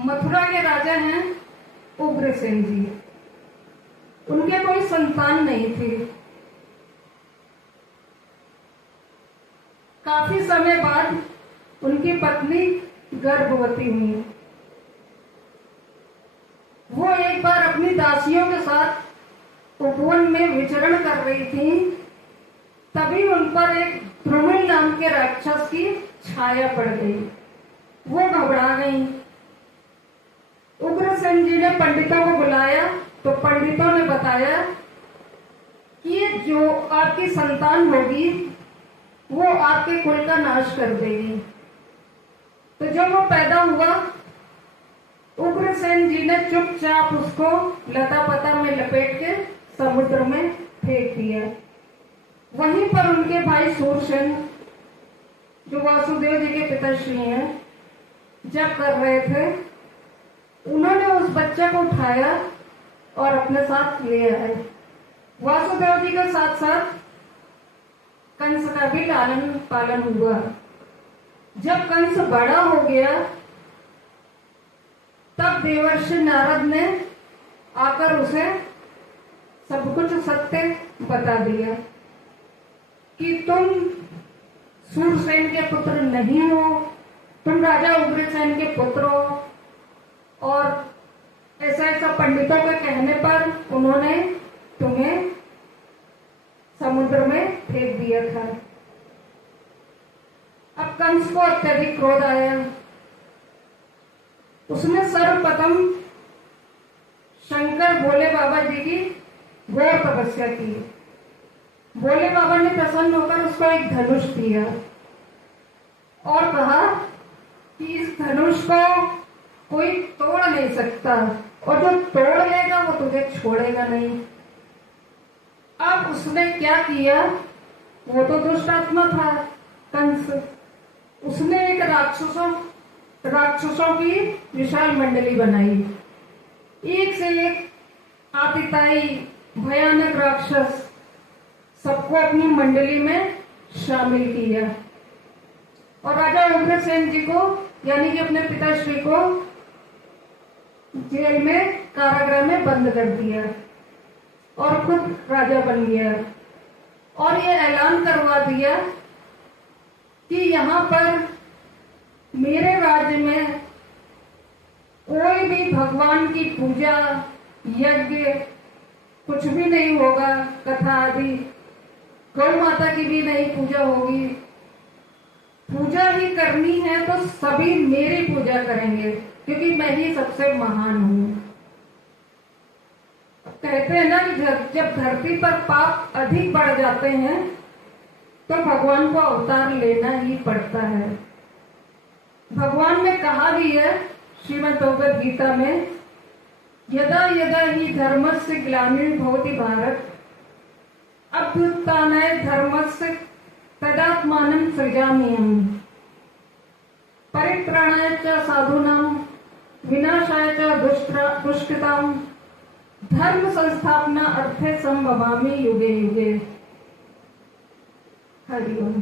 मथुरा के राजा हैं उग्रसेन जी। उनके कोई संतान नहीं थी। काफी समय बाद उनकी पत्नी गर्भवती हुई। वो एक बार अपनी दासियों के साथ उपवन में विचरण कर रही थी, तभी उन पर एक द्रुमिल नाम के राक्षस की छाया पड़ गई। वो घबरा गई। उग्रसेन जी ने पंडितों को बुलाया तो पंडितों ने बताया कि ये जो आपकी संतान होगी वो आपके कुल का नाश कर देगी। तो जब वो पैदा हुआ, उग्रसेन जी ने चुपचाप उसको लता पता में लपेट के समुद्र में फेंक दिया। वहीं पर उनके भाई सूरसेन, जो वासुदेव जी के पिताश्री हैं, जब कर रहे थे, उन्होंने उस बच्चे को उठाया और अपने साथ ले आए। वासुदेव जी के साथ साथ कंस का भी लालन पालन हुआ। जब कंस बड़ा हो गया, तब देवर्षि नारद ने आकर उसे सब कुछ सत्य बता दिया कि तुम सूरसेन के पुत्र नहीं हो, तुम राजा उग्रसेन के पुत्र हो। और ऐसा ऐसा पंडितों के कहने पर उन्होंने तुम्हें समुद्र में फेंक दिया था। अब कंस को अत्यधिक क्रोध आया। उसने सर्वप्रथम शंकर भोले बाबा जी की घोर तपस्या की। भोले बाबा ने प्रसन्न होकर उसको एक धनुष दिया और कहा कि इस धनुष को कोई तोड़ नहीं सकता, और जो तोड़ लेगा वो तुझे छोड़ेगा नहीं। अब उसने क्या किया, वो तो दुष्ट आत्मा था कंस। उसने एक राक्षसों की विशाल मंडली बनाई। एक से एक आतिताई भयानक राक्षस सबको अपनी मंडली में शामिल किया और राजा उग्रसेन जी को, यानी कि अपने पिताश्री को, जेल में, कारागृह में बंद कर दिया और खुद राजा बन गया। और ये ऐलान करवा दिया कि यहाँ पर मेरे राज्य में कोई भी भगवान की पूजा, यज्ञ कुछ भी नहीं होगा, कथा आदि, गौ माता की भी नहीं पूजा होगी। पूजा ही करनी है तो सभी मेरी पूजा करेंगे, क्योंकि मैं ही सबसे महान हूं। कहते हैं ना कि जब धरती पर पाप अधिक बढ़ जाते हैं तो भगवान को अवतार लेना ही पड़ता है। भगवान ने कहा भी है श्रीमद् भगवद गीता में, यदा यदा ही धर्मस्य ग्लानिर्भवति भारत अभ्युत्थानाय धर्मस्य तदात्मानं सृजाम्यहम् परित्राणाय च साधूनां विनाशाय च दुष्कृतां धर्म संस्थापना अर्थे संभवामि युगे युगे। हरि ओम।